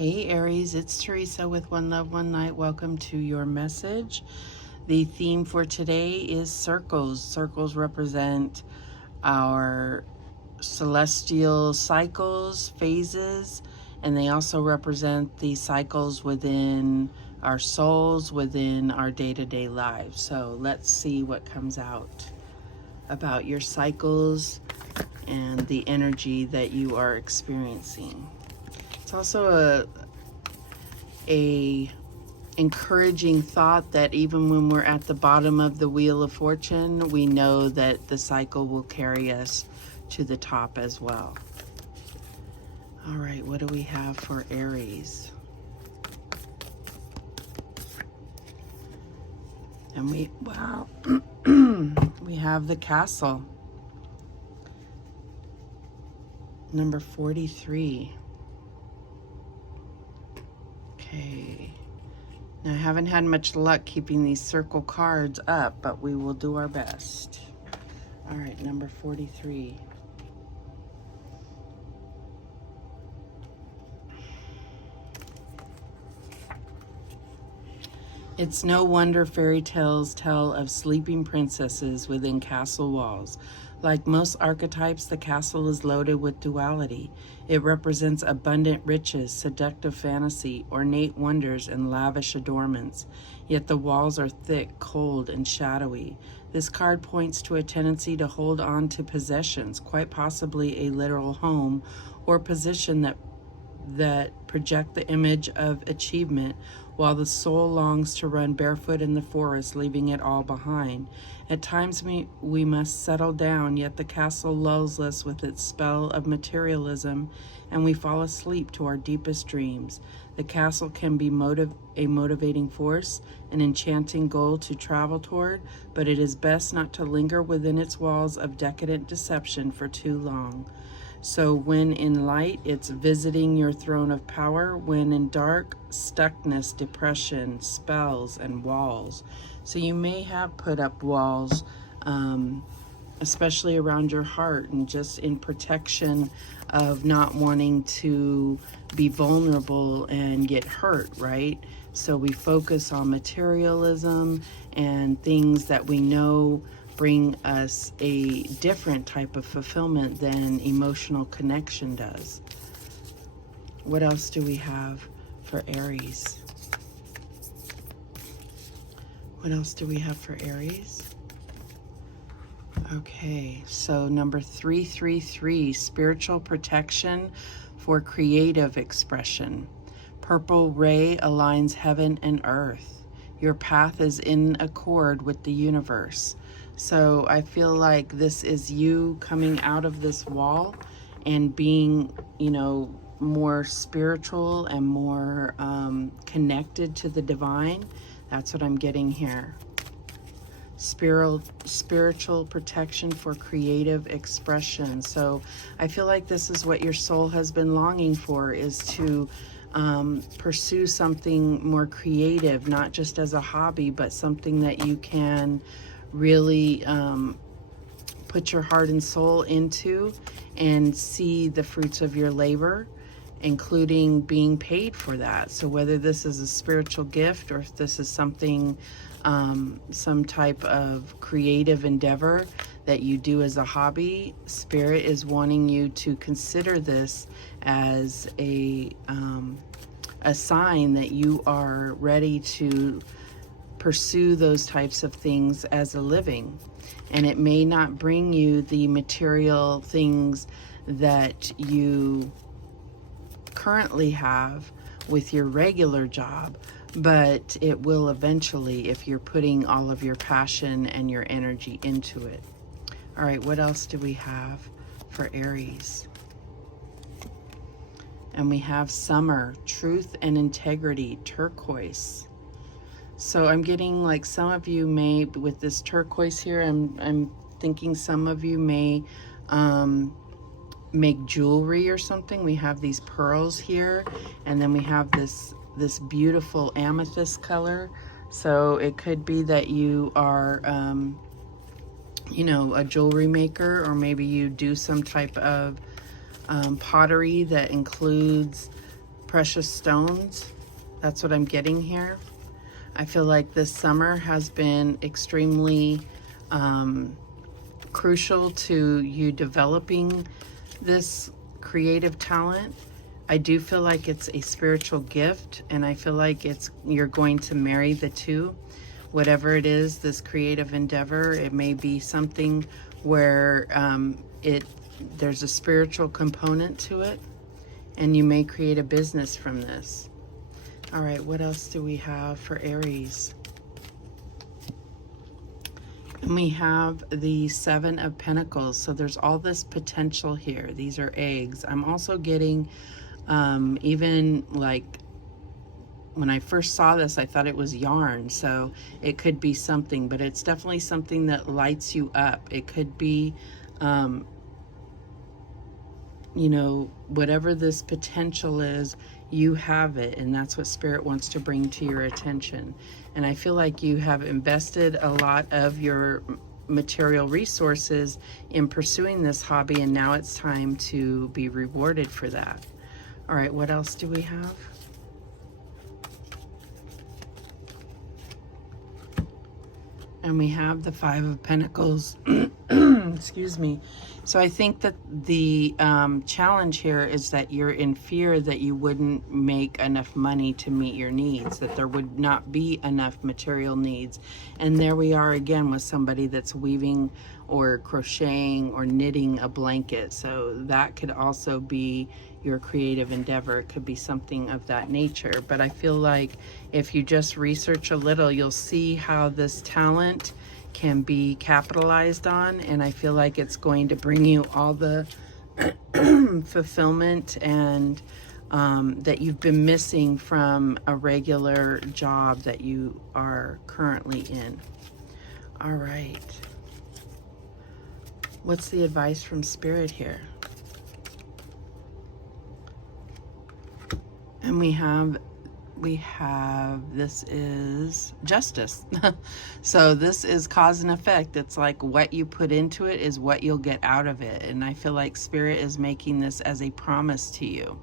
Hey Aries, it's Teresa with One Love, One Light. Welcome to your message. The theme for today is circles. Circles represent our celestial cycles, phases, and they also represent the cycles within our souls, within our day-to-day lives. So let's see what comes out about your cycles and the energy that you are experiencing. It's also a encouraging thought that even when we're at the bottom of the wheel of fortune, we know that the cycle will carry us to the top as well. All right, what do we have for Aries? And we have the Castle. Number 43. Okay. Now I haven't had much luck keeping these circle cards up, but we will do our best. All right, number 43. It's no wonder fairy tales tell of sleeping princesses within castle walls. Like most archetypes, the castle is loaded with duality. It represents abundant riches, seductive fantasy, ornate wonders, and lavish adornments. Yet the walls are thick, cold, and shadowy. This card points to a tendency to hold on to possessions, quite possibly a literal home or position that project the image of achievement, while the soul longs to run barefoot in the forest, leaving it all behind. At times we must settle down, yet the castle lulls us with its spell of materialism, and we fall asleep to our deepest dreams. The castle can be a motivating force, an enchanting goal to travel toward, but it is best not to linger within its walls of decadent deception for too long. So when in light, it's visiting your throne of power. When in dark, stuckness, depression, spells, and walls. So you may have put up walls, especially around your heart, and just in protection of not wanting to be vulnerable and get hurt, right? So we focus on materialism and things that we know bring us a different type of fulfillment than emotional connection does. What else do we have for Aries? What else do we have for Aries? Okay, so number 333, spiritual protection for creative expression. Purple ray aligns heaven and earth. Your path is in accord with the universe. So I feel like this is you coming out of this wall and being, more spiritual and more connected to the divine. That's what I'm getting here. Spiritual protection for creative expression. So I feel like this is what your soul has been longing for, is to pursue something more creative, not just as a hobby, but something that you can really put your heart and soul into and see the fruits of your labor, including being paid for that. So whether this is a spiritual gift or if this is something, some type of creative endeavor that you do as a hobby, Spirit is wanting you to consider this as a sign that you are ready to pursue those types of things as a living. And it may not bring you the material things that you currently have with your regular job, but it will eventually if you're putting all of your passion and your energy into it. All right, what else do we have for Aries? And we have summer, truth and integrity, turquoise. So I'm getting like some of you may, with this turquoise here, I'm thinking some of you may make jewelry or something. We have these pearls here, and then we have this beautiful amethyst color. So it could be that you are, a jewelry maker, or maybe you do some type of pottery that includes precious stones. That's what I'm getting here. I feel like this summer has been extremely crucial to you developing this creative talent. I do feel like it's a spiritual gift, and I feel like you're going to marry the two. Whatever it is, this creative endeavor, it may be something where there's a spiritual component to it, and you may create a business from this. All right, what else do we have for Aries? And we have the Seven of Pentacles. So there's all this potential here. These are eggs. I'm also getting, even like, when I first saw this, I thought it was yarn. So it could be something, but it's definitely something that lights you up. It could be, you know, whatever this potential is, you have it, and that's what Spirit wants to bring to your attention. And I feel like you have invested a lot of your material resources in pursuing this hobby, and now it's time to be rewarded for that. All right, what else do we have? And we have the Five of Pentacles. Excuse me. So I think that the challenge here is that you're in fear that you wouldn't make enough money to meet your needs, that there would not be enough material needs. And there we are again with somebody that's weaving or crocheting or knitting a blanket. So that could also be your creative endeavor. It could be something of that nature. But I feel like if you just research a little, you'll see how this talent can be capitalized on, and I feel like it's going to bring you all the fulfillment and that you've been missing from a regular job that you are currently in. All right. What's the advice from Spirit here? And we have, this is justice. So this is cause and effect. It's like what you put into it is what you'll get out of it. And I feel like Spirit is making this as a promise to you.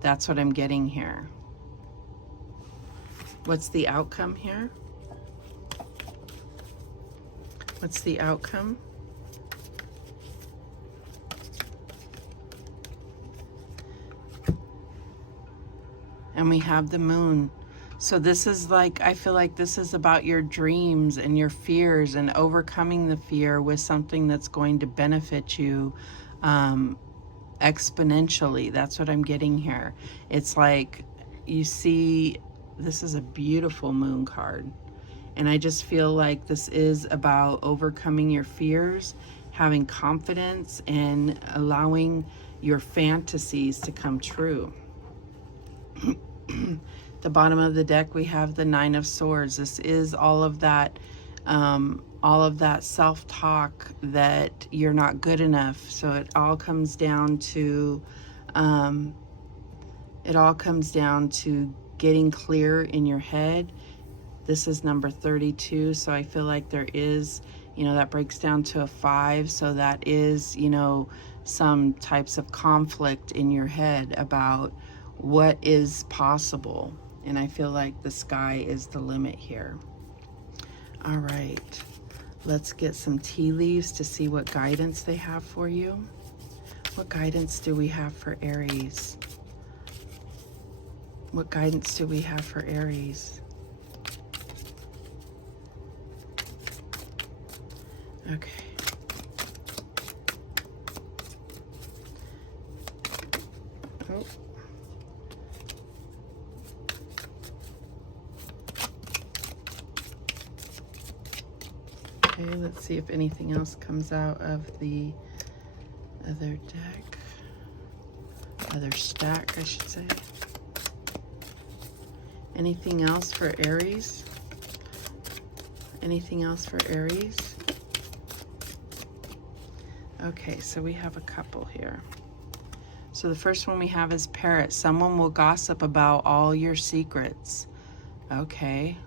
That's what I'm getting here. What's the outcome here? What's the outcome? And we have the Moon. So this is like, I feel like this is about your dreams and your fears and overcoming the fear with something that's going to benefit you exponentially. That's what I'm getting here. It's like, you see, this is a beautiful Moon card. And I just feel like this is about overcoming your fears, having confidence, and allowing your fantasies to come true. The bottom of the deck, we have the Nine of Swords. This is all of that self-talk that you're not good enough. So it all comes down to getting clear in your head. This is number 32. So I feel like there is, you know, that breaks down to a 5. So that is, you know, some types of conflict in your head about what is possible. And I feel like the sky is the limit here. All right, let's get some tea leaves to see what guidance they have for you. What guidance do we have for Aries? What guidance do we have for Aries? Okay. Oh. Okay, let's see if anything else comes out of the other deck. Other stack, I should say. Anything else for Aries? Anything else for Aries? Okay, so we have a couple here. So the first one we have is Parrot. Someone will gossip about all your secrets. Okay.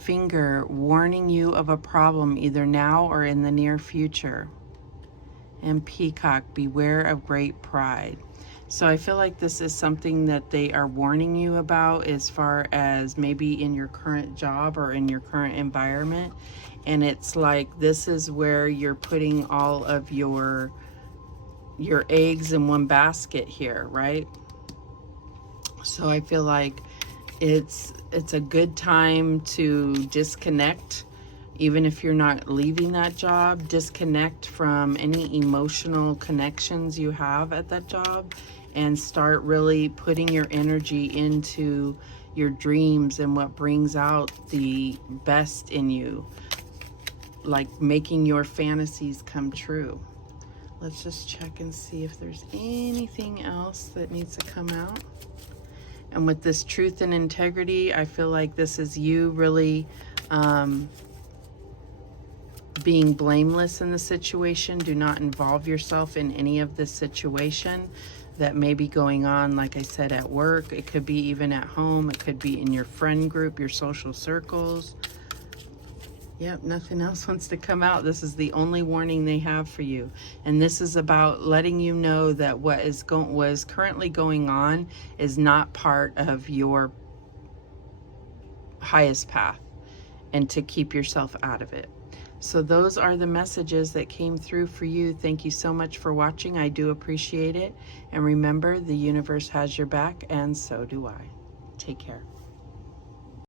Finger, warning you of a problem either now or in the near future. And Peacock, beware of great pride. So I feel like this is something that they are warning you about, as far as maybe in your current job or in your current environment. And it's like, this is where you're putting all of your eggs in one basket here, right? So I feel like it's a good time to disconnect. Even if you're not leaving that job, disconnect from any emotional connections you have at that job and start really putting your energy into your dreams and what brings out the best in you, like making your fantasies come true. Let's just check and see if there's anything else that needs to come out. And with this truth and integrity, I feel like this is you really being blameless in the situation. Do not involve yourself in any of this situation that may be going on, like I said, at work. It could be even at home. It could be in your friend group, your social circles. Yep, nothing else wants to come out. This is the only warning they have for you. And this is about letting you know that what is currently going on is not part of your highest path, and to keep yourself out of it. So those are the messages that came through for you. Thank you so much for watching. I do appreciate it. And remember, the universe has your back, and so do I. Take care.